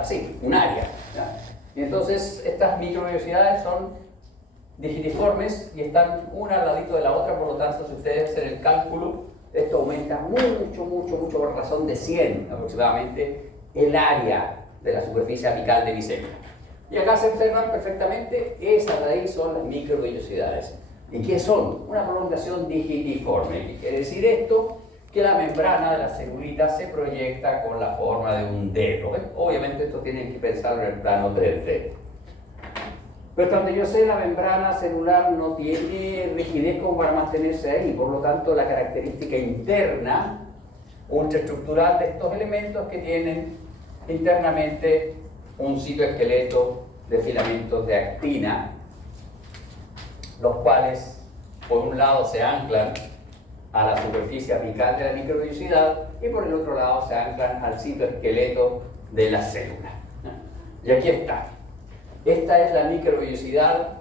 así, un área. ¿Ya? Y entonces estas microvellosidades son digitiformes y están una al ladito de la otra, por lo tanto, si ustedes hacen el cálculo, esto aumenta mucho, por razón de 100 aproximadamente, el área de la superficie apical de mi célula. Y acá se observan perfectamente, esas de ahí son las microvellosidades. ¿Y qué son? Una prolongación digitiforme. ¿Qué quiere decir esto? Que la membrana de la celulita se proyecta con la forma de un dedo. Obviamente esto tienen que pensarlo en el plano 3D. Pero donde yo sé, la membrana celular no tiene rigidez como para mantenerse ahí, por lo tanto la característica interna ultraestructural de estos elementos que tienen internamente un citoesqueleto de filamentos de actina, los cuales por un lado se anclan a la superficie apical de la microvellosidad y por el otro lado se anclan al citoesqueleto de la célula. Y aquí está. Esta es la microvellosidad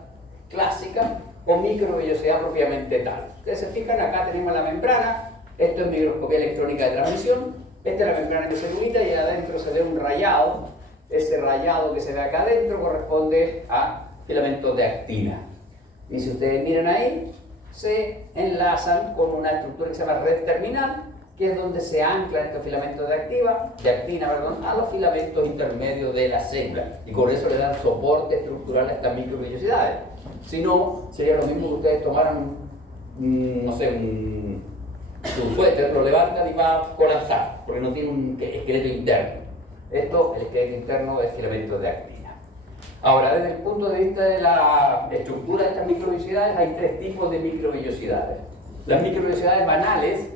clásica o microvellosidad propiamente tal. Ustedes se fijan, acá tenemos la membrana, esto es microscopía electrónica de transmisión, esta es la membrana de celulita y adentro se ve un rayado. Ese rayado que se ve acá adentro corresponde a filamentos de actina. Y si ustedes miran ahí, se enlazan con una estructura que se llama red terminal, que es donde se anclan estos filamentos de actina, a los filamentos intermedios de la célula. Y con eso le dan soporte estructural a estas microvellosidades. Si no, sería lo mismo que ustedes tomaran, no sé, un suéter, lo levantan y va a colapsar, porque no tiene un esqueleto interno. Esto, el esqueleto interno es filamento de actina. Ahora, desde el punto de vista de la estructura de estas microvellosidades, hay tres tipos de microvellosidades. Las microvellosidades banales,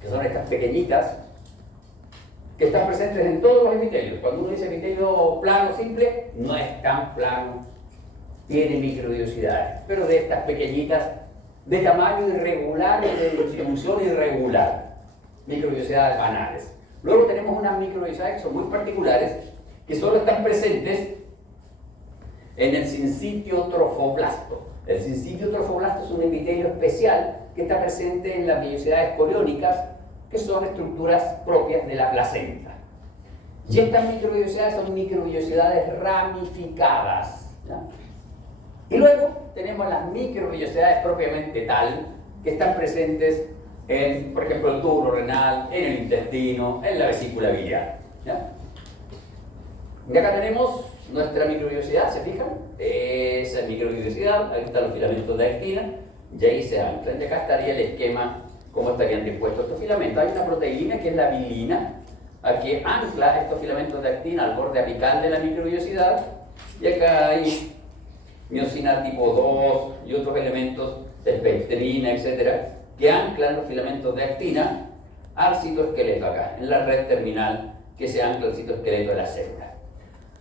que son estas pequeñitas, que están presentes en todos los epitelios. Cuando uno dice epitelio plano simple, no es tan plano, tiene microvellosidades, pero de estas pequeñitas, de tamaño irregular y de distribución irregular, microvellosidades banales. Luego tenemos unas microvellosidades que son muy particulares, que solo están presentes en el sincitio trofoblasto. El sincitio trofoblasto es un epitelio especial que está presente en las vellosidades coriónicas, que son estructuras propias de la placenta. Y estas microvellosidades son microvellosidades ramificadas, ¿ya? Y luego tenemos las microvellosidades propiamente tal, que están presentes en, por ejemplo, el túbulo renal, en el intestino, en la vesícula biliar, ¿ya? Y acá tenemos nuestra microvellosidad, ¿se fijan? Esa es microvellosidad, ahí están los filamentos de actina, y ahí se anclan. Y acá estaría el esquema, cómo estarían dispuestos estos filamentos. Hay una proteína que es la bilina, a que ancla estos filamentos de actina al borde apical de la microvellosidad, y acá hay miosina tipo 2 y otros elementos, espectrina, etcétera, que anclan los filamentos de actina al citoesqueleto acá, en la red terminal que se ancla al citoesqueleto de la célula.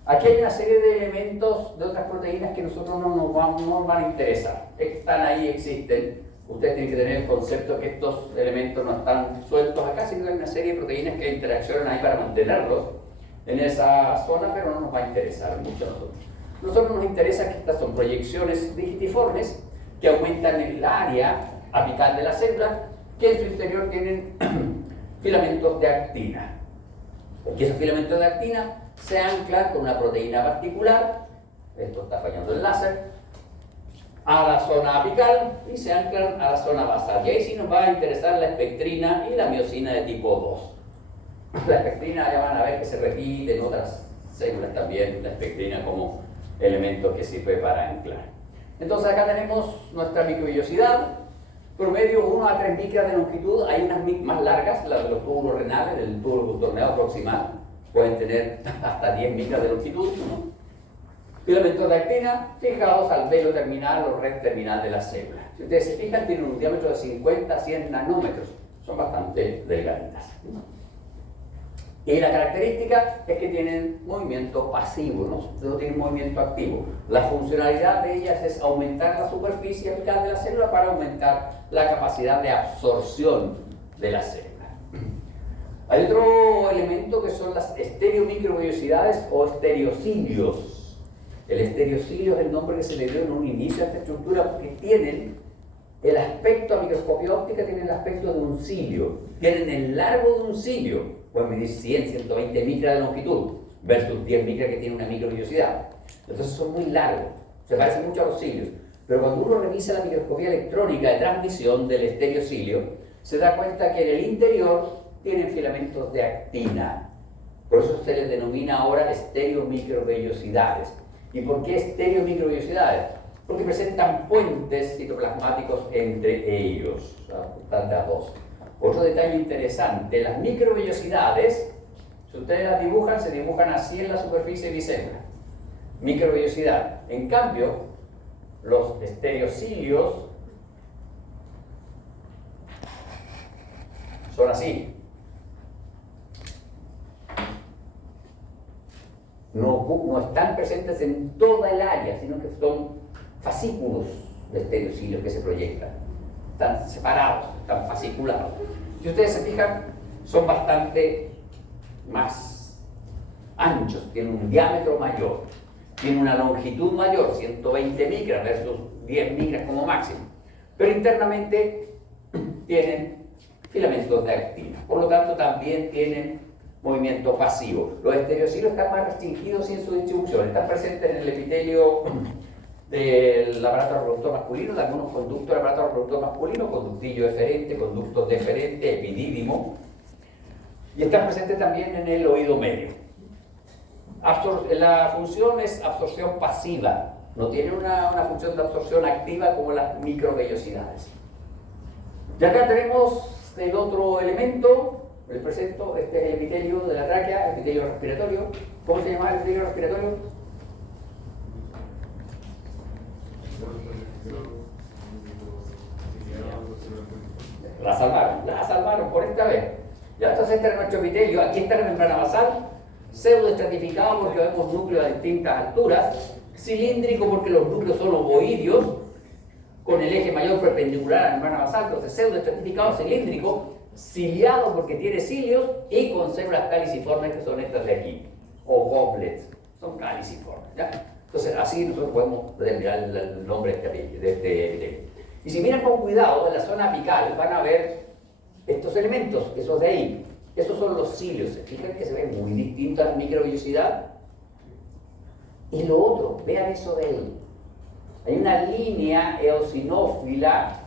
Aquí hay una serie de elementos de otras proteínas que a nosotros no nos van a interesar. Están ahí, existen. Ustedes tienen que tener el concepto que estos elementos no están sueltos acá, sino que hay una serie de proteínas que interaccionan ahí para mantenerlos en esa zona, pero no nos va a interesar mucho a nosotros. A nosotros nos interesa que estas son proyecciones digitiformes que aumentan el área apical de la célula, que en su interior tienen filamentos de actina. Porque esos filamentos de actina se anclan con una proteína particular, esto está fallando el láser, a la zona apical y se anclan a la zona basal. Y ahí sí nos va a interesar la espectrina y la miosina de tipo 2. La espectrina ya van a ver que se repite en otras células también, la espectrina como elemento que sirve para anclar. Entonces acá tenemos nuestra microvellosidad, promedio 1 a 3 micras de longitud. Hay unas más largas, las de los túbulos renales, el túbulo torneado proximal, pueden tener hasta 10 micras de longitud, ¿no? Filamentos de actina fijados al velo terminal o red terminal de la célula. Si ustedes se fijan, tienen un diámetro de 50 a 100 nanómetros, son bastante delgaditas. Y la característica es que tienen movimiento pasivo, no tienen movimiento activo. La funcionalidad de ellas es aumentar la superficie apical de la célula para aumentar la capacidad de absorción de la célula. Hay otro elemento que son las estereomicrovellosidades o estereocilios. El estereocilio es el nombre que se le dio en un inicio a esta estructura porque tienen el aspecto, a microscopía óptica, tienen el aspecto de un cilio. Tienen el largo de un cilio, pueden medir 100, 120 micras de longitud. versus 10 micras que tiene una microvellosidad. Entonces son muy largos, se parecen mucho a los cilios. Pero cuando uno revisa la microscopía electrónica de transmisión del estereocilio, se da cuenta que en el interior tienen filamentos de actina. Por eso se les denomina ahora estereomicrovellosidades. ¿Y por qué estereomicrovellosidades? Porque presentan puentes citoplasmáticos entre ellos. Están de a dos. Otro detalle interesante, las microvellosidades, si ustedes las dibujan, se dibujan así en la superficie bisexual. Microvellosidad. En cambio, los estereocilios son así. No están presentes en toda el área, sino que son fascículos de estereocilios que se proyectan. Están separados, están fasciculados. Si ustedes se fijan, son bastante más anchos, tienen un diámetro mayor, tienen una longitud mayor, 120 micras versus 10 micras como máximo. Pero internamente tienen filamentos de actina. Por lo tanto, también tienen movimiento pasivo. Los estereocilios están más restringidos en su distribución. Están presentes en el epitelio del aparato reproductor masculino, de algunos conductos del aparato reproductor masculino, conductillo deferente, conductos deferente, epidídimo, y están presentes también en el oído medio. La función es absorción pasiva, no tiene una función de absorción activa como las microvellosidades. Y acá tenemos el otro elemento. Les presento, este es el epitelio de la tráquea, el epitelio respiratorio. ¿Cómo se llama el epitelio respiratorio? La salvaron por esta vez. Ya, entonces este es nuestro epitelio. Aquí está la membrana basal, pseudo estratificado porque vemos núcleos a distintas alturas, cilíndrico porque los núcleos son ovoideos, con el eje mayor perpendicular a la membrana basal, entonces pseudo estratificado, cilíndrico, ciliado porque tiene cilios y con células caliciformes que son estas de aquí, o goblets, son caliciformes, ¿ya? Entonces así nosotros podemos determinar el nombre de este epitelio. Y si miran con cuidado, en la zona apical van a ver estos elementos, esos de ahí. Esos son los cilios, se fijan que se ve muy distinto a la microvellosidad. Y lo otro, vean eso de ahí. Hay una línea eosinófila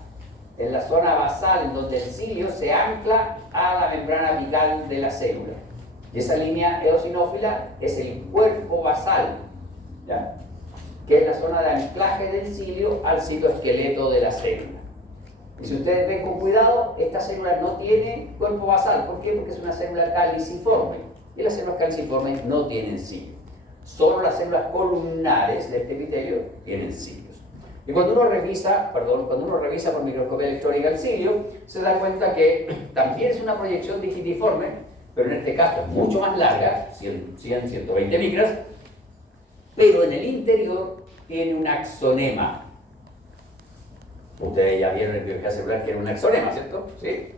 en la zona basal, en donde el cilio se ancla a la membrana apical de la célula. Y esa línea eosinófila es el cuerpo basal, ¿ya? Que es la zona de anclaje del cilio al citoesqueleto de la célula. Y si ustedes ven con cuidado, esta célula no tiene cuerpo basal. ¿Por qué? Porque es una célula caliciforme. Y las células caliciformes no tienen cilio. Solo las células columnares de este epitelio tienen cilios. Y cuando uno revisa por microscopía electrónica el cilio, se da cuenta que también es una proyección digitiforme, pero en este caso es mucho más larga, 120 micras, pero en el interior tiene un axonema. Ustedes ya vieron en biología celular que era un axonema, ¿cierto? Sí.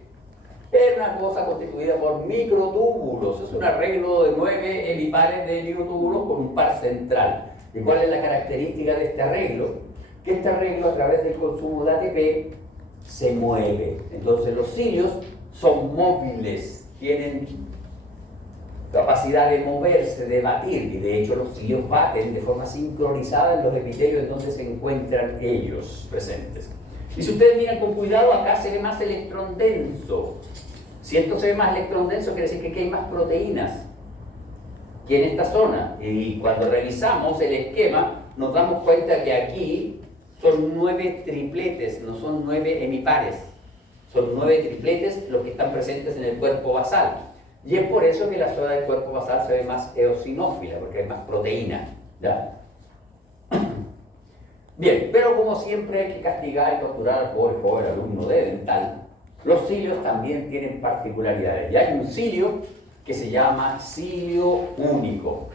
Es una cosa constituida por microtúbulos, es un arreglo de 9 hemipares de microtúbulos con un par central. ¿Y cuál es la característica de este arreglo? Que este arreglo, a través del consumo de ATP, se mueve. Entonces los cilios son móviles, tienen capacidad de moverse, de batir, y de hecho los cilios baten de forma sincronizada en los epitelios en donde se encuentran ellos presentes. Y si ustedes miran con cuidado, acá se ve más electrón denso. Si esto se ve más electrón denso, quiere decir que aquí hay más proteínas que en esta zona. Y cuando revisamos el esquema, nos damos cuenta que aquí son 9 tripletes, no son 9 hemipares. Son 9 tripletes los que están presentes en el cuerpo basal. Y es por eso que la zona del cuerpo basal se ve más eosinófila, porque hay más proteína, ¿ya? Bien, pero como siempre hay que castigar y torturar al pobre alumno de dental, los cilios también tienen particularidades. Y hay un cilio que se llama cilio único,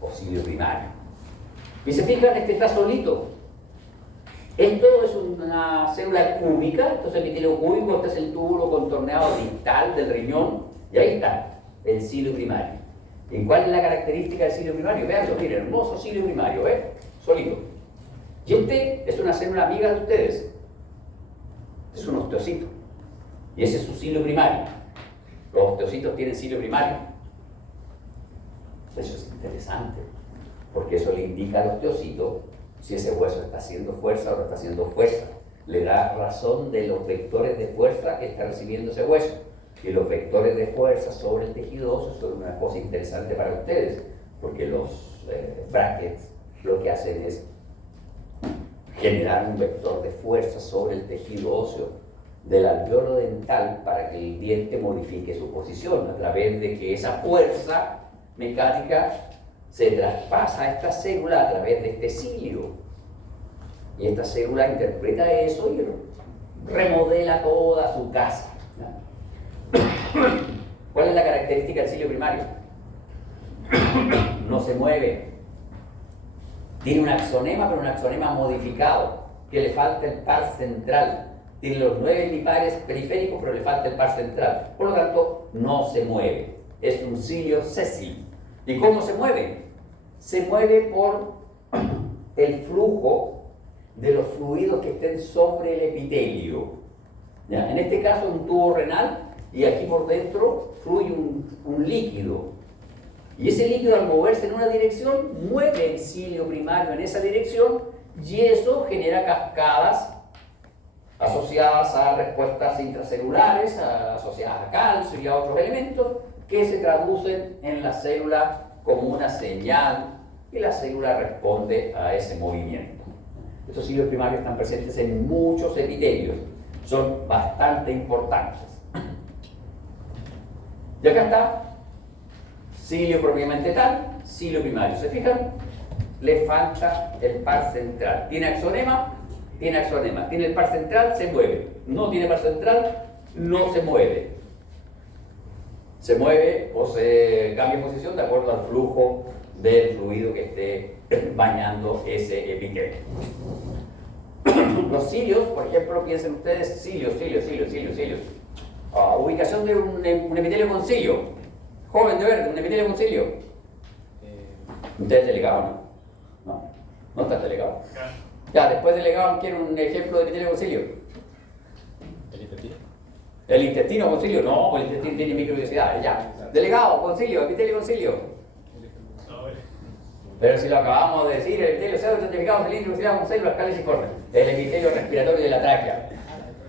o cilio primario. Y se fijan, este está solito. Esto es una célula cúbica, esto es el epitelio cúbico, este es el túbulo contorneado distal del riñón, y ahí está, el cilio primario. ¿Y cuál es la característica del cilio primario? Veanlo, miren, hermoso cilio primario, ¿ves? Solito. Y este es una célula amiga de ustedes, es un osteocito, y ese es su cilio primario. Los osteocitos tienen cilio primario. Eso es interesante, porque eso le indica al osteocito si ese hueso está haciendo fuerza o no está haciendo fuerza. Le da razón de los vectores de fuerza que está recibiendo ese hueso. Y los vectores de fuerza sobre el tejido óseo son una cosa interesante para ustedes, porque los brackets lo que hacen es generar un vector de fuerza sobre el tejido óseo del alveolo dental para que el diente modifique su posición a través de que esa fuerza mecánica se traspasa a esta célula a través de este cilio. Y esta célula interpreta eso y remodela toda su casa. ¿Cuál es la característica del cilio primario? No se mueve. Tiene un axonema, pero un axonema modificado, que le falta el par central. Tiene los 9 hemipares periféricos, pero le falta el par central. Por lo tanto, no se mueve. Es un cilio sésil. ¿Y cómo se mueve? Se mueve por el flujo de los fluidos que estén sobre el epitelio. ¿Ya? En este caso, un tubo renal, y aquí por dentro fluye un líquido. Y ese líquido, al moverse en una dirección, mueve el cilio primario en esa dirección, y eso genera cascadas asociadas a respuestas intracelulares, asociadas a calcio y a otros elementos, que se traducen en la célula como una señal, y la célula responde a ese movimiento. Estos cilios primarios están presentes en muchos epitelios, son bastante importantes. Y acá está cilio propiamente tal, cilio primario. ¿Se fijan? Le falta el par central. ¿Tiene axonema? Tiene axonema. ¿Tiene el par central? Se mueve. ¿No tiene par central? No se mueve. Se mueve o se cambia de posición de acuerdo al flujo del fluido que esté bañando ese epitelio. Los cilios, por ejemplo, piensen ustedes, cilios. Ubicación de un epitelio con cilio. Joven de verde, un epitelio con cilio. ¿Usted es delegado, no? No está delegado. Ya, después de delegado, quiero un ejemplo de epitelio con cilio. ¿El intestino? ¿El intestino con cilio? No, el intestino tiene microviosidades, ya. Delegado, con cilio, epitelio con cilio. Pero si lo acabamos de decir, el epitelio pseudo-certificado cilíndrico con células caliciformes, el epitelio respiratorio de la tráquea.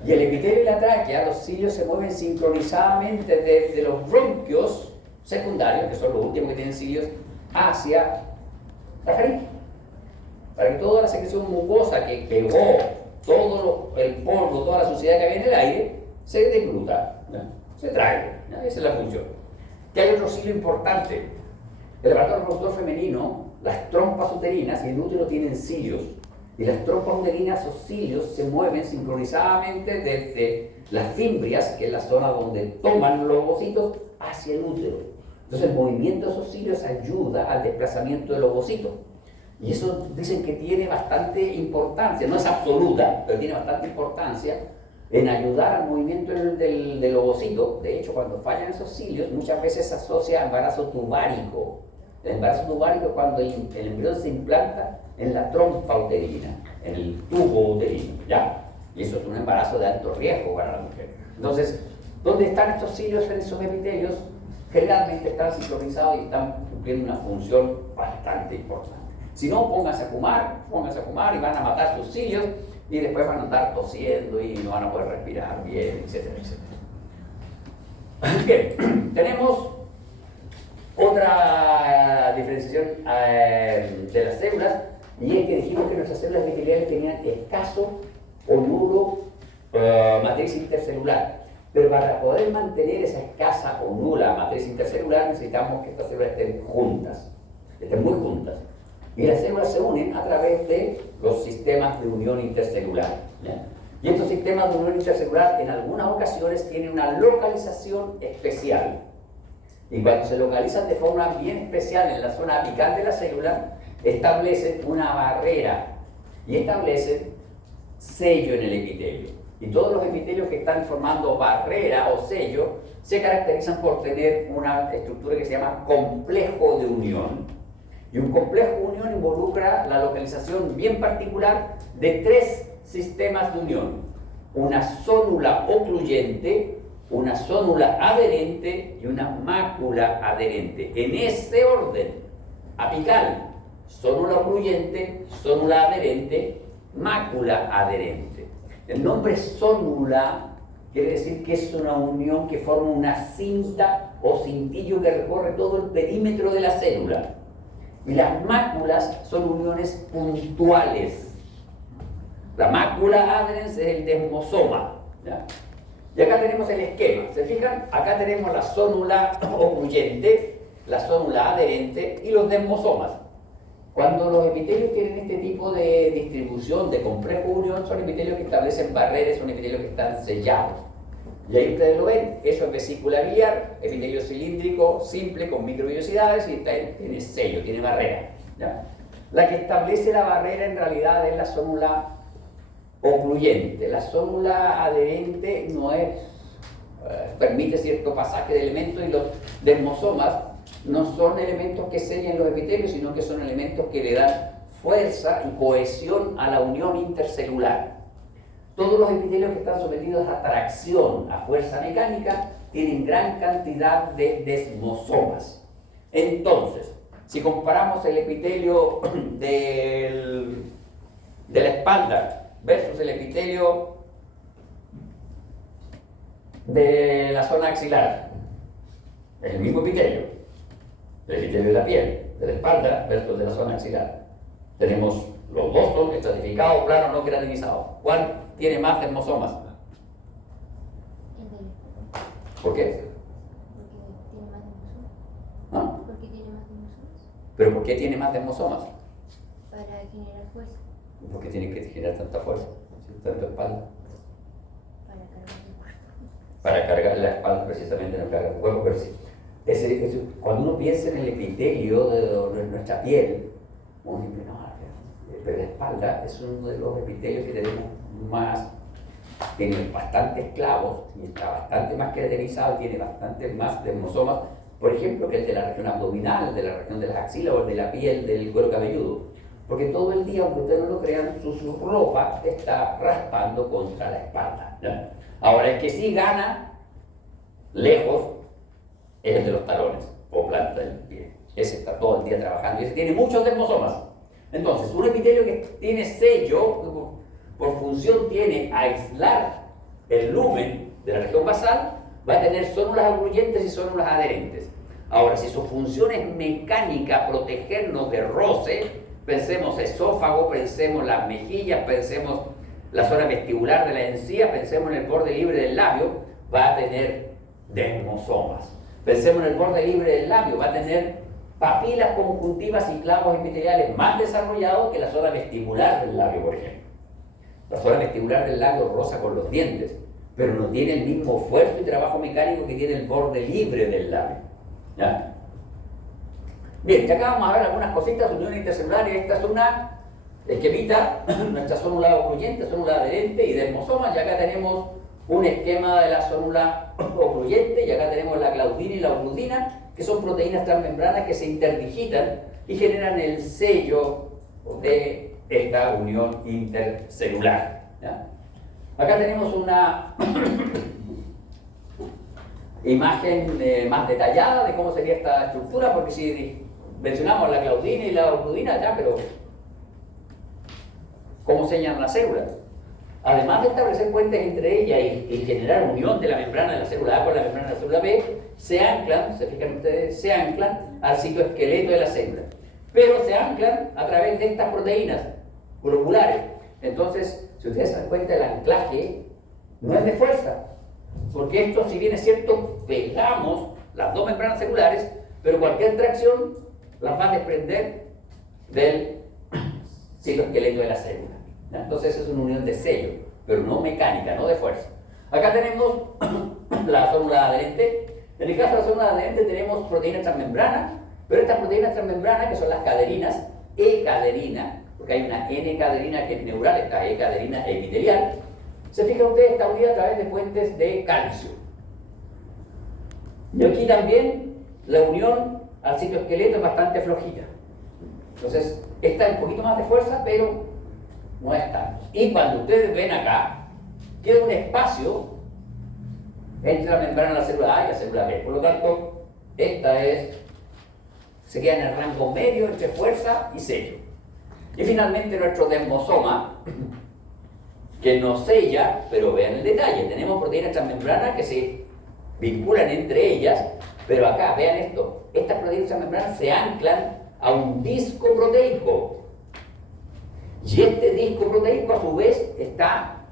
Y el epitelio y la tráquea, los cilios se mueven sincronizadamente desde los bronquios secundarios, que son los últimos que tienen cilios, hacia la faringe. Para que toda la secreción mucosa que pegó todo el polvo, toda la suciedad que había en el aire, se degluta, ¿no? Se trae. ¿No? Esa es la función. Que hay otro cilio importante. El aparato reproductor femenino, las trompas uterinas y el útero tienen cilios. Y las trompas uterinas, esos cilios, se mueven sincronizadamente desde las fimbrias, que es la zona donde toman los ovocitos, hacia el útero. Entonces el movimiento de esos cilios ayuda al desplazamiento del ovocito. Y eso dicen que tiene bastante importancia, no es absoluta, pero tiene bastante importancia en ayudar al movimiento del ovocito. De hecho, cuando fallan esos cilios, muchas veces se asocia a embarazo tubárico. El embarazo tubárico es cuando el embrión se implanta en la trompa uterina, en el tubo uterino, ¿ya? Y eso es un embarazo de alto riesgo para la mujer. Entonces, ¿dónde están estos cilios en esos epitelios? Generalmente están sincronizados y están cumpliendo una función bastante importante. Si no, pónganse a fumar y van a matar sus cilios y después van a andar tosiendo y no van a poder respirar bien, etcétera, etcétera. Bien, tenemos otra diferenciación de las células, y es que dijimos que nuestras células epiteliales tenían escaso o nulo matriz intercelular. Pero para poder mantener esa escasa o nula matriz intercelular necesitamos que estas células estén juntas, estén muy juntas. Y las células se unen a través de los sistemas de unión intercelular, ¿ya? Y estos sistemas de unión intercelular en algunas ocasiones tienen una localización especial. Y cuando se localizan de forma bien especial en la zona apical de la célula, establecen una barrera y establecen sello en el epitelio. Y todos los epitelios que están formando barrera o sello se caracterizan por tener una estructura que se llama complejo de unión. Y un complejo de unión involucra la localización bien particular de 3 sistemas de unión: una zónula ocluyente, una zónula adherente y una mácula adherente. En ese orden apical, zónula ocluyente, zónula adherente, mácula adherente. El nombre zónula quiere decir que es una unión que forma una cinta o cintillo que recorre todo el perímetro de la célula. Y las máculas son uniones puntuales. La mácula adherens es el desmosoma, ¿ya? Y acá tenemos el esquema. ¿Se fijan? Acá tenemos la zónula ocluyente, la zónula adherente y los desmosomas. Cuando los epitelios tienen este tipo de distribución de complejo unión, son epitelios que establecen barreras, son epitelios que están sellados. Y ahí ustedes lo ven, eso es vesícula biliar, epitelio cilíndrico simple con microvellosidades y tiene sello, tiene barrera, ¿ya? La que establece la barrera en realidad es la zónula ocluyente. La zónula adherente no es, permite cierto pasaje de elementos, y los desmosomas no son elementos que sellan los epitelios, sino que son elementos que le dan fuerza y cohesión a la unión intercelular. Todos los epitelios que están sometidos a tracción, a fuerza mecánica, tienen gran cantidad de desmosomas. Entonces, si comparamos el epitelio de la espalda versus el epitelio de la zona axilar, es el mismo epitelio, el epitelio de la piel, de la espalda versus de la zona axilar. Tenemos los dos son estratificados, planos, no queratinizados. ¿Cuál tiene más desmosomas? ¿Por qué? Porque tiene más desmosomas. ¿Ah? Porque tiene más desmosomas. ¿Pero por qué tiene más desmosomas? Para generar fuerza. ¿Por qué tiene que generar tanta fuerza? Tanta espalda. Para cargar el cuerpo. Para cargar la espalda, precisamente no carga el cuerpo, pero sí. Cuando uno piensa en el epitelio de nuestra piel, uno dice, no, pero la espalda es uno de los epitelios que tenemos más, tiene bastantes clavos y está bastante más queratinizado y tiene bastante más desmosomas, por ejemplo, que el de la región abdominal, el de la región de las axilas o el de la piel del cuero cabelludo. Porque todo el día, aunque ustedes no lo crean, su ropa está raspando contra la espalda, ¿ya? Ahora, el que sí gana lejos es el de los talones o planta del pie. Ese está todo el día trabajando y ese tiene muchos desmosomas. Entonces, un epitelio que tiene sello, por función tiene aislar el lumen de la región basal, va a tener zónulas ocluyentes y zónulas adherentes. Ahora, si su función es mecánica, protegernos de roce, pensemos esófago, pensemos las mejillas, pensemos la zona vestibular de la encía, pensemos en el borde libre del labio, va a tener desmosomas. Pensemos en el borde libre del labio, va a tener papilas conjuntivas y clavos epiteliales más desarrollados que la zona vestibular del labio, por ejemplo. La zona vestibular del labio roza con los dientes, pero no tiene el mismo esfuerzo y trabajo mecánico que tiene el borde libre del labio, ¿ya? Bien, ya acá vamos a ver algunas cositas, unión intercelular, y esta es una esquemita, nuestra zónula ocluyente, zónula adherente y desmosomas, y acá tenemos un esquema de la zónula ocluyente, y acá tenemos la claudina y la ocludina, que son proteínas transmembranas que se interdigitan y generan el sello de esta unión intercelular, ¿ya? Acá tenemos una imagen más detallada de cómo sería esta estructura, porque si mencionamos la claudina y la ocludina ya, pero ¿cómo sellan las células? Además de establecer puentes entre ellas y generar unión de la membrana de la célula A con la membrana de la célula B, se anclan, se fijan ustedes, se anclan al citoesqueleto de la célula. Pero se anclan a través de estas proteínas globulares. Entonces, si ustedes se dan cuenta, el anclaje no es de fuerza, porque esto, si bien es cierto, pegamos las dos membranas celulares, pero cualquier tracción las va a desprender del citoesqueleto de la célula. Entonces es una unión de sello, pero no mecánica, no de fuerza. Acá tenemos la zónula adherente. En el caso de la zónula adherente tenemos proteínas transmembranas, pero estas proteínas transmembranas, que son las caderinas, E-caderina, porque hay una N-caderina que es neural, esta E-caderina epitelial, se fijan ustedes, está unida a través de puentes de calcio. Y aquí también la unión al citoesqueleto es bastante flojita. Entonces, esta es un poquito más de fuerza, pero no es tanto. Y cuando ustedes ven acá, queda un espacio entre la membrana de la célula A y la célula B. Por lo tanto, esta es se queda en el rango medio entre fuerza y sello. Y finalmente nuestro desmosoma, que nos sella, pero vean el detalle, tenemos proteínas transmembranas que se vinculan entre ellas, pero acá, vean esto, estas proteínas transmembranas se anclan a un disco proteico. Y este disco proteico a su vez está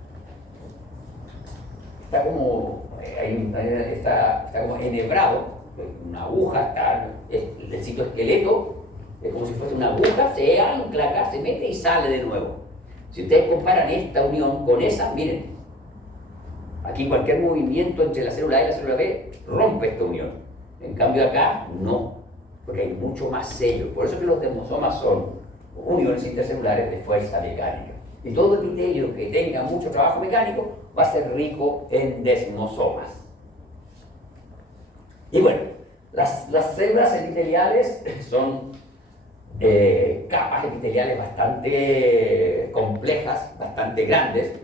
como enhebrado, una aguja, está el citoesqueleto, es como si fuese una aguja, se ancla acá, se mete y sale de nuevo. Si ustedes comparan esta unión con esa, miren, aquí cualquier movimiento entre la célula A y la célula B rompe esta unión. En cambio acá, no, porque hay mucho más sello. Por eso es que los desmosomas son uniones intercelulares de fuerza mecánica. Y todo epitelio que tenga mucho trabajo mecánico va a ser rico en desmosomas. Y bueno, las células epiteliales son capas epiteliales bastante complejas, bastante grandes,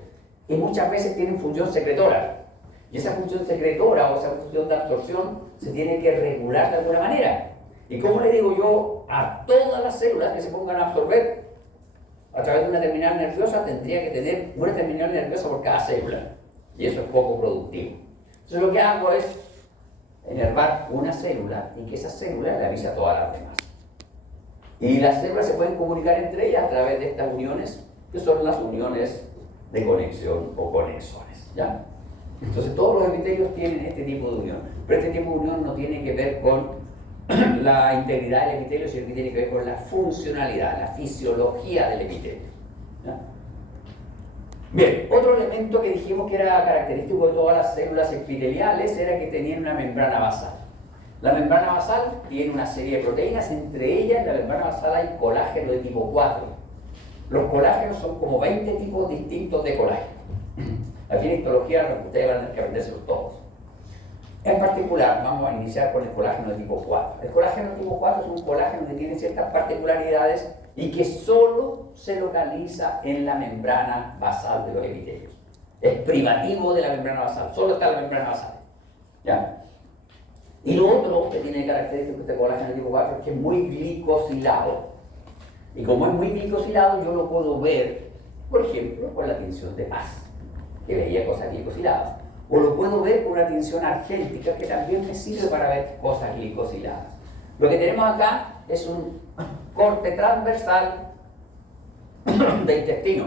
y muchas veces tienen función secretora. Y esa función secretora o esa función de absorción se tiene que regular de alguna manera. ¿Y cómo le digo yo a todas las células que se pongan a absorber? A través de una terminal nerviosa tendría que tener una terminal nerviosa por cada célula. Y eso es poco productivo. Entonces lo que hago es enervar una célula y que esa célula le avise a todas las demás. Y las células se pueden comunicar entre ellas a través de estas uniones, que son las uniones de conexión o conexones, ¿ya? Entonces todos los epitelios tienen este tipo de unión, pero este tipo de unión no tiene que ver con la integridad del epitelio, sino que tiene que ver con la funcionalidad, la fisiología del epitelio, ¿ya? Bien, otro elemento que dijimos que era característico de todas las células epiteliales era que tenían una membrana basal. La membrana basal tiene una serie de proteínas, entre ellas en la membrana basal hay colágeno de tipo 4. Los colágenos son como 20 tipos distintos de colágeno. Aquí en histología ustedes van a tener que aprendérselos todos. En particular, vamos a iniciar con el colágeno de tipo 4. El colágeno de tipo 4 es un colágeno que tiene ciertas particularidades y que solo se localiza en la membrana basal de los epitelios. Es privativo de la membrana basal, solo está en la membrana basal, ¿ya? Y lo otro que tiene características este colágeno de tipo 4 es que es muy glicosilado. Y como es muy glicosilado, yo lo puedo ver, por ejemplo, con la tinción de Paz, que veía cosas glicosiladas. O lo puedo ver con una tinción argéntica, que también me sirve para ver cosas glicosiladas. Lo que tenemos acá es un corte transversal de intestino.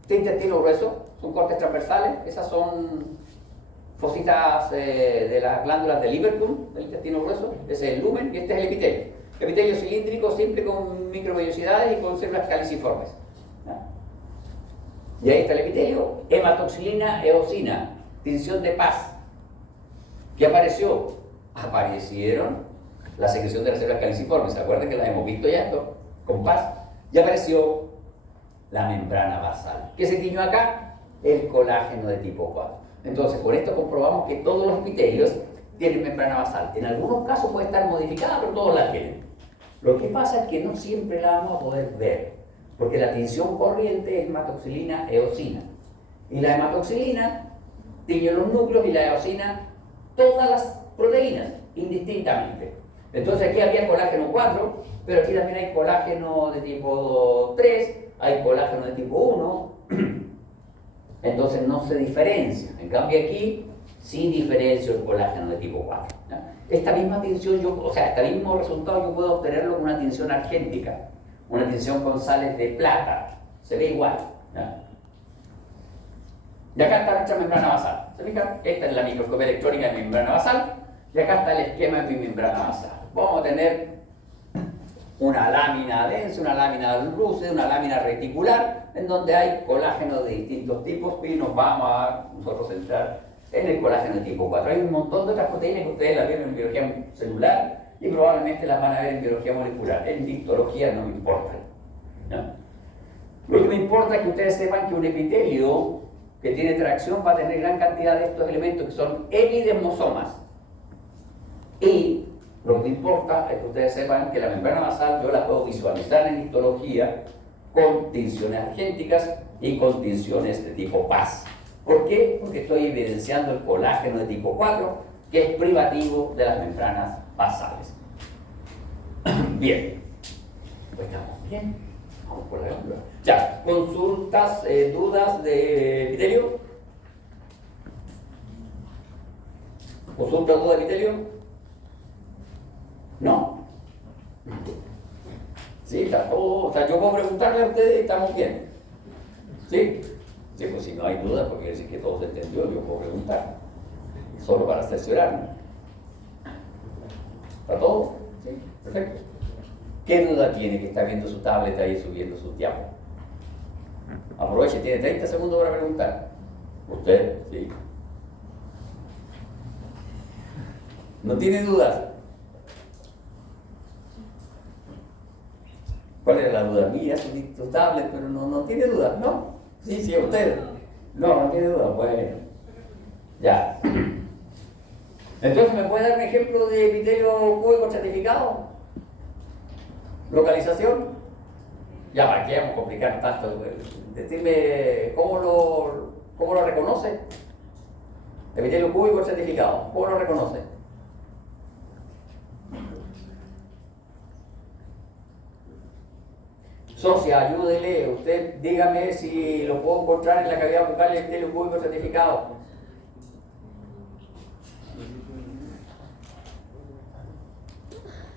Este intestino grueso son cortes transversales, esas son fositas de las glándulas de Lieberkühn, del intestino grueso, ese es el lumen y este es el epitelio. Epitelio cilíndrico, simple, con microvellosidades y con células caliciformes. ¿Ya? Y ahí está el epitelio, hematoxilina, eosina, tinción de Paz. ¿Qué apareció? Aparecieron la secreción de las células caliciformes. ¿Se acuerdan que las hemos visto ya esto? Con Paz. Y apareció la membrana basal. ¿Qué se tiñó acá? El colágeno de tipo 4. Entonces, con esto comprobamos que todos los epitelios tienen membrana basal. En algunos casos puede estar modificada, pero todos la tienen. Lo que pasa es que no siempre la vamos a poder ver, porque la tinción corriente es hematoxilina, eosina. Y la hematoxilina tiñe los núcleos y la eosina todas las proteínas, indistintamente. Entonces aquí había colágeno 4, pero aquí también hay colágeno de tipo 3, hay colágeno de tipo 1. Entonces no se diferencia. En cambio aquí sí diferencio el colágeno de tipo 4. ¿Ya? Esta misma tinción, este mismo resultado yo puedo obtenerlo con una tinción argéntica, una tinción con sales de plata. Se ve igual. ¿Ya? Y acá está nuestra membrana basal. ¿Se fijan? Esta es la microscopía electrónica de mi membrana basal y acá está el esquema de mi membrana basal. Vamos a tener una lámina densa, una lámina lúcida, una lámina reticular, en donde hay colágeno de distintos tipos y nos vamos a nosotros centrar en el colágeno de tipo 4. Hay un montón de otras proteínas que ustedes las vieron en biología celular y probablemente las van a ver en biología molecular. En histología no me importa, ¿no? Lo que me importa es que ustedes sepan que un epitelio que tiene tracción va a tener gran cantidad de estos elementos que son hemidesmosomas. Y lo que me importa es que ustedes sepan que la membrana basal yo la puedo visualizar en histología con tinciones argénticas y con tinciones de tipo Paz. ¿Por qué? Porque estoy evidenciando el colágeno de tipo 4, que es privativo de las membranas basales. Bien. Pues estamos bien. Vamos por la glándula. Ya, consultas, dudas de epitelio. ¿Consulta, duda de epitelio? No. Sí, está todo. O sea, yo puedo preguntarle a ustedes y estamos bien. ¿Sí? Sí, pues si no hay duda, porque quiere decir que todo se entendió, yo puedo preguntar. Solo para cerciorarme. ¿Está todo? Sí, perfecto. ¿Qué duda tiene que está viendo su tablet ahí subiendo su diapo? Aproveche, tiene 30 segundos para preguntar. ¿Usted? Sí. ¿No tiene dudas? ¿Cuál es la duda? Mira su tablet, pero no tiene dudas, ¿no? Sí, sí, usted. No tiene dudas. Bueno. Ya. Entonces, ¿me puede dar un ejemplo de epitelio cúbico estratificado? ¿Localización? Ya, ¿para qué vamos a complicar tanto? Decirme cómo lo reconoce. Epitelio cúbico estratificado, ¿cómo lo reconoce? Socia, ayúdele, usted dígame si lo puedo encontrar en la cavidad bucal del epitelio cúbico estratificado.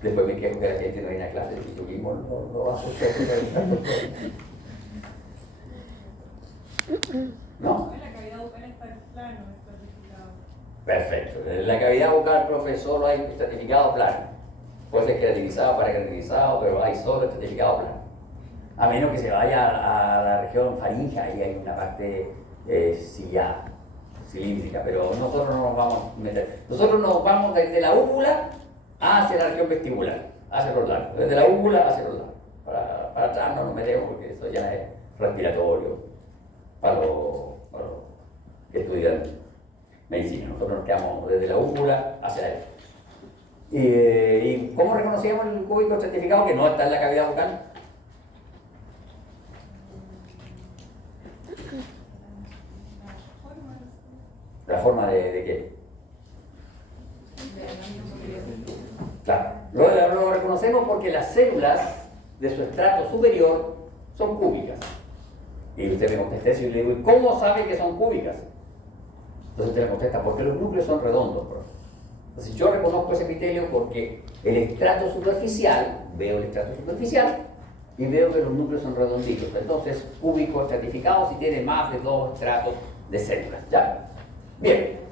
Después me quejo que la gente no viene a clase de titulismo, no va a suceder. ¿No? La cavidad bucal está en plano, estratificado. Perfecto. En la cavidad bucal, profe, solo hay estratificado plano. Puede ser queratinizado, paraqueratinizado, pero hay solo estratificado plano. A menos que se vaya a la región faríngea, ahí hay una parte sillada, cilíndrica, pero nosotros no nos vamos a meter. Nosotros nos vamos desde la úvula hacia la región vestibular, hacia los lados. Desde la úvula hacia los lados. Para atrás no nos metemos porque eso ya es respiratorio para los que estudian medicina. Nosotros nos quedamos desde la úvula hacia él. ¿Y cómo reconocíamos el cúbico estratificado que no está en la cavidad bucal? ¿La forma de qué? Claro, lo reconocemos porque las células de su estrato superior son cúbicas. Y usted me contesta eso y le digo, ¿y cómo sabe que son cúbicas? Entonces usted me contesta, porque los núcleos son redondos, profe. Entonces yo reconozco ese epitelio porque el estrato superficial, veo el estrato superficial y veo que los núcleos son redonditos. Entonces, cúbico estratificado si tiene más de 2 estratos de células. ¿Ya? Bien.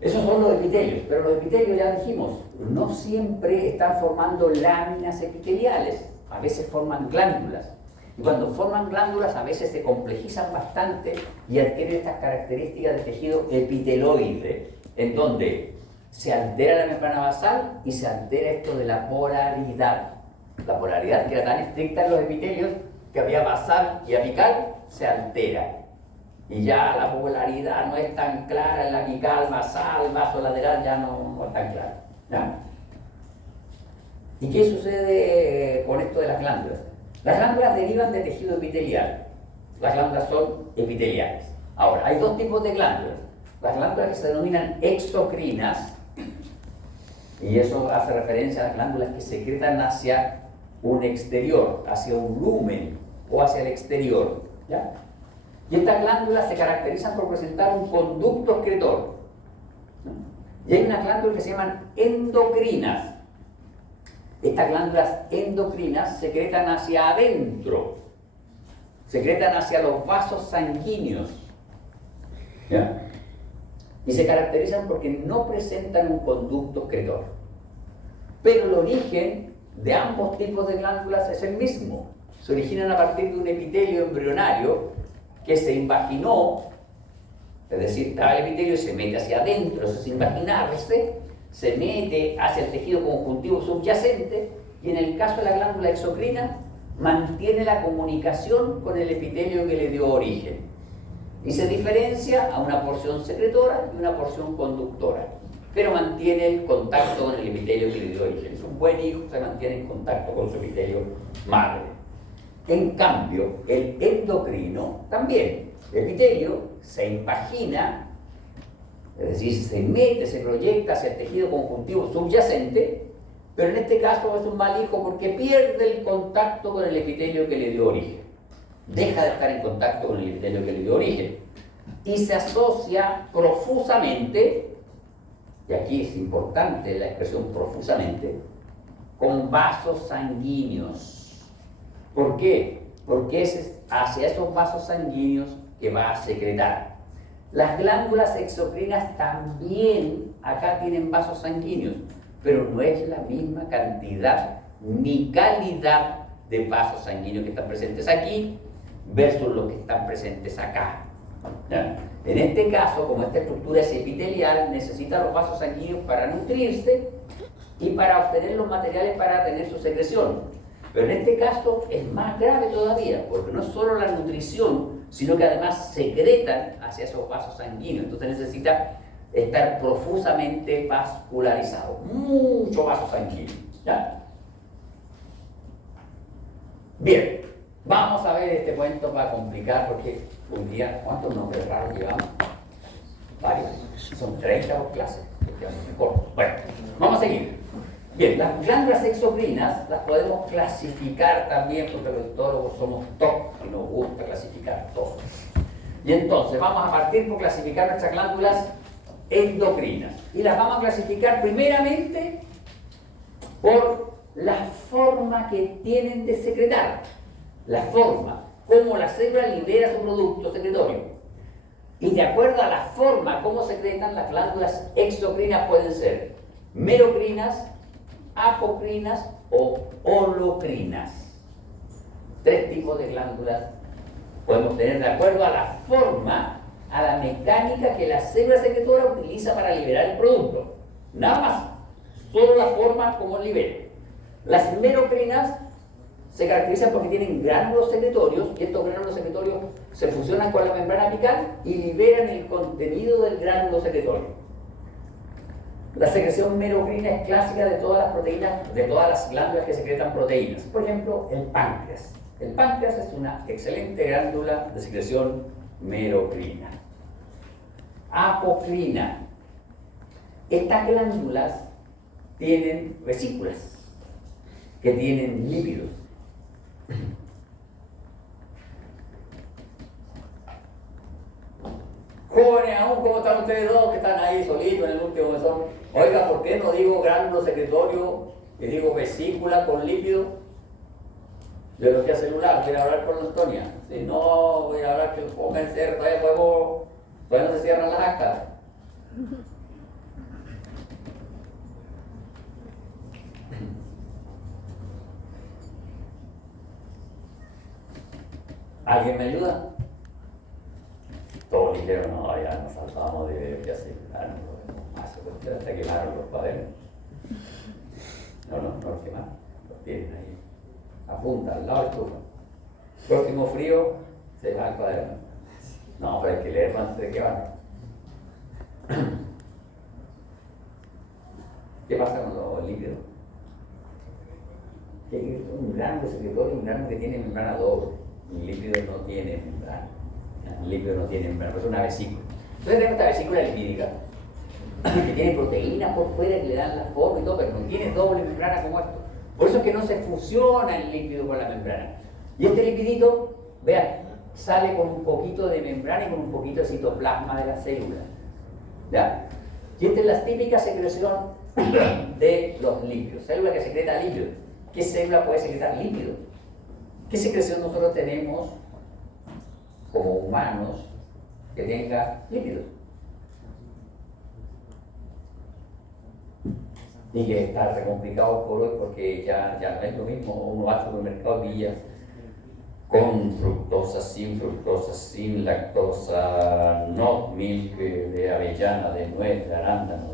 Esos son los epitelios, pero los epitelios ya dijimos, no siempre están formando láminas epiteliales, a veces forman glándulas. Y cuando forman glándulas a veces se complejizan bastante y adquieren estas características de tejido epiteloide, en donde se altera la membrana basal y se altera esto de la polaridad. La polaridad que era tan estricta en los epitelios que había basal y apical se altera. Y ya la polaridad no es tan clara en la apical, basal, vaso lateral, ya no es tan clara. ¿Ya? ¿Y qué sucede con esto de las glándulas? Las glándulas derivan de tejido epitelial. Las glándulas son epiteliales. Ahora, hay 2 tipos de glándulas. Las glándulas que se denominan exocrinas, y eso hace referencia a las glándulas que secretan hacia un exterior, hacia un lumen o hacia el exterior. ¿Ya? Y estas glándulas se caracterizan por presentar un conducto excretor. Y hay unas glándulas que se llaman endocrinas. Estas glándulas endocrinas secretan hacia adentro, secretan hacia los vasos sanguíneos. ¿Ya? Y se caracterizan porque no presentan un conducto excretor. Pero el origen de ambos tipos de glándulas es el mismo. Se originan a partir de un epitelio embrionario que se invaginó, es decir, estaba el epitelio y se mete hacia adentro, eso es invaginarse, se mete hacia el tejido conjuntivo subyacente y en el caso de la glándula exocrina mantiene la comunicación con el epitelio que le dio origen y se diferencia a una porción secretora y una porción conductora, pero mantiene el contacto con el epitelio que le dio origen. Es un buen hijo, se mantiene en contacto con su epitelio madre. En cambio, el endocrino también. El epitelio se impagina, es decir, se mete, se proyecta hacia el tejido conjuntivo subyacente, pero en este caso es un mal hijo porque pierde el contacto con el epitelio que le dio origen. Deja de estar en contacto con el epitelio que le dio origen y se asocia profusamente, y aquí es importante la expresión profusamente, con vasos sanguíneos. ¿Por qué? Porque es hacia esos vasos sanguíneos que va a secretar. Las glándulas exocrinas también acá tienen vasos sanguíneos, pero no es la misma cantidad ni calidad de vasos sanguíneos que están presentes aquí versus los que están presentes acá. ¿Ya? En este caso, como esta estructura es epitelial, necesita los vasos sanguíneos para nutrirse y para obtener los materiales para tener su secreción. Pero en este caso es más grave todavía, porque no es solo la nutrición, sino que además secretan hacia esos vasos sanguíneos. Entonces necesita estar profusamente vascularizado, mucho vaso sanguíneo. ¿Ya? Bien, vamos a ver este cuento para complicar, porque un día, ¿cuántos nombres raros llevamos? Varios, son 30 por clase, porque es muy corto. Bueno, vamos a seguir. Bien, las glándulas exocrinas las podemos clasificar también, porque los histólogos somos top y nos gusta clasificar todo. Y entonces vamos a partir por clasificar nuestras glándulas endocrinas. Y las vamos a clasificar primeramente por la forma que tienen de secretar. La forma, cómo la célula libera su producto secretorio. Y de acuerdo a la forma como secretan, las glándulas exocrinas pueden ser merocrinas, apocrinas o holocrinas. 3 tipos de glándulas podemos tener de acuerdo a la forma, a la mecánica que la célula secretora utiliza para liberar el producto. Nada más, solo la forma como libera. Las merocrinas se caracterizan porque tienen gránulos secretorios y estos gránulos secretorios se fusionan con la membrana apical y liberan el contenido del gránulo secretorio. La secreción merocrina es clásica de todas las proteínas, de todas las glándulas que secretan proteínas. Por ejemplo, el páncreas. El páncreas es una excelente glándula de secreción merocrina. Apocrina. Estas glándulas tienen vesículas que tienen lípidos. Jóvenes aún, ¿cómo están ustedes dos que están ahí solitos en el último mesón? Oiga, ¿por qué no digo gránulo secretorio y digo vesícula con lípido? Biología celular, voy a hablar con Antonia. Si no, voy a hablar que pónganse, todavía no se cierran las actas. ¿Alguien me ayuda? Todos dijeron, no, ya nos saltamos de biología celular, no hace cuestión hasta quemaron los cuadernos. No los quemaron, los tienen ahí. Apunta al lado del turno. Próximo frío, se va al cuaderno. No, pero hay que leer antes de que van. ¿Qué pasa con los líquidos? Que hay un gránulo secretorio y un gránulo que tiene membrana doble. El líquido no tiene membrana. El líquido no tiene membrana, pero es una vesícula. Entonces tenemos esta vesícula lipídica que tiene proteínas por fuera que le dan la forma y todo, pero no tiene doble membrana como esto. Por eso es que no se fusiona el lípido con la membrana. Y este lipidito, vean, sale con un poquito de membrana y con un poquito de citoplasma de la célula. ¿Ya? Y esta es la típica secreción de los lípidos. Célula que secreta lípido. ¿Qué célula puede secretar lípido? ¿Qué secreción nosotros tenemos como humanos que tenga lípidos? Y que está re complicado por hoy porque ya no es lo mismo. Uno va al supermercado y pilla con fructosa, sin lactosa, not milk, de avellana, de nuez, de arándano,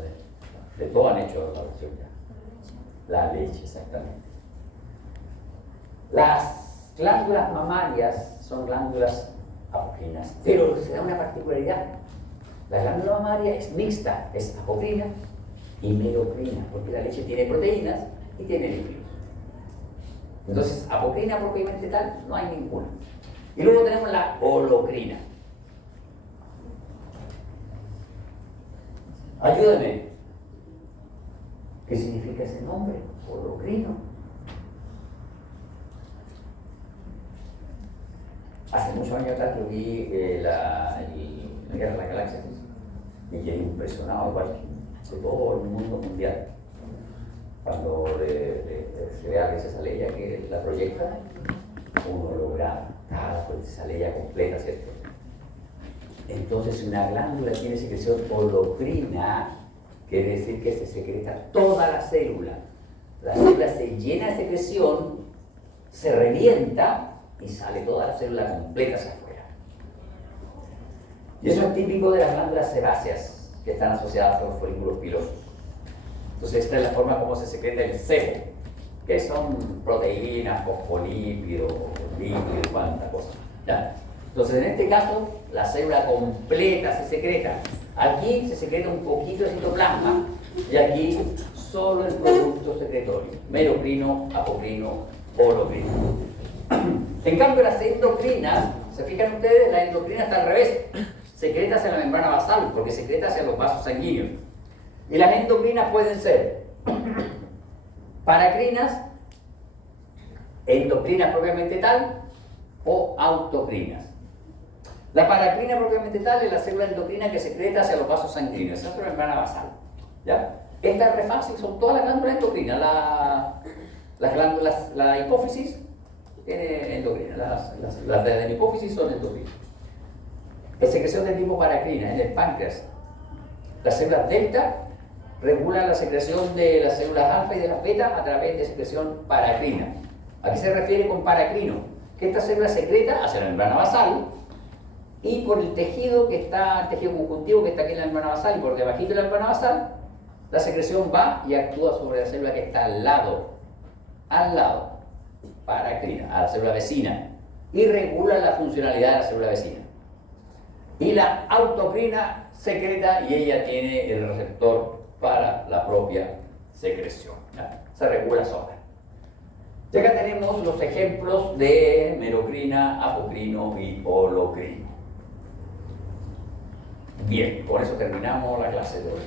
de todo han hecho la versión ya. La leche, exactamente. Las glándulas mamarias son glándulas apocrinas, pero se da una particularidad. La glándula mamaria es mixta, es apocrina y merocrina, porque la leche tiene proteínas y tiene lípidos. Entonces, apocrina propiamente tal, no hay ninguna. Y luego tenemos la holocrina. Ayúdame. ¿Qué significa ese nombre? holocrino. Hace muchos años atrás yo vi la Guerra de las Galaxias y quedé impresionado igual de todo el mundo mundial. Cuando se ve a veces a Leia que la proyecta, un holograma, cada esa Leia completa, ¿cierto? Entonces, si una glándula tiene secreción holocrina, quiere decir que se secreta toda la célula. La célula se llena de secreción, se revienta y sale toda la célula completa hacia afuera. Y eso es típico de las glándulas sebáceas, que están asociadas a los folículos pilosos. Entonces, esta es la forma como se secreta el sebo, que son proteínas, fosfolípidos, lípidos, cuánta cosa. ¿Ya? Entonces, en este caso, la célula completa se secreta. Aquí se secreta un poquito de citoplasma y aquí solo el producto secretorio, merocrino, apocrino, holocrino. En cambio, las endocrinas, ¿se fijan ustedes? La endocrina está al revés, secreta hacia la membrana basal, porque secreta hacia los vasos sanguíneos. Y las endocrinas pueden ser paracrinas, endocrinas propiamente tal, o autocrinas. La paracrina propiamente tal es la célula endocrina que secreta hacia los vasos sanguíneos, esa es la membrana basal. ¿Ya? Esta es re fácil, son todas las glándulas endocrinas. La hipófisis tiene endocrina, las de la hipófisis son endocrinas. Es secreción de tipo paracrina en el páncreas. Las células delta regulan la secreción de las células alfa y de las beta a través de secreción paracrina. ¿A qué se refiere con paracrino? Que esta célula secreta hacia la membrana basal y por el tejido que está, el tejido conjuntivo que está aquí en la membrana basal y por debajito de la membrana basal, la secreción va y actúa sobre la célula que está al lado, paracrina, a la célula vecina, y regula la funcionalidad de la célula vecina. Y la autocrina secreta y ella tiene el receptor para la propia secreción. ¿Ya? Se regula sola. Y acá tenemos los ejemplos de merocrina, apocrino y holocrino. Bien, con eso terminamos la clase de hoy.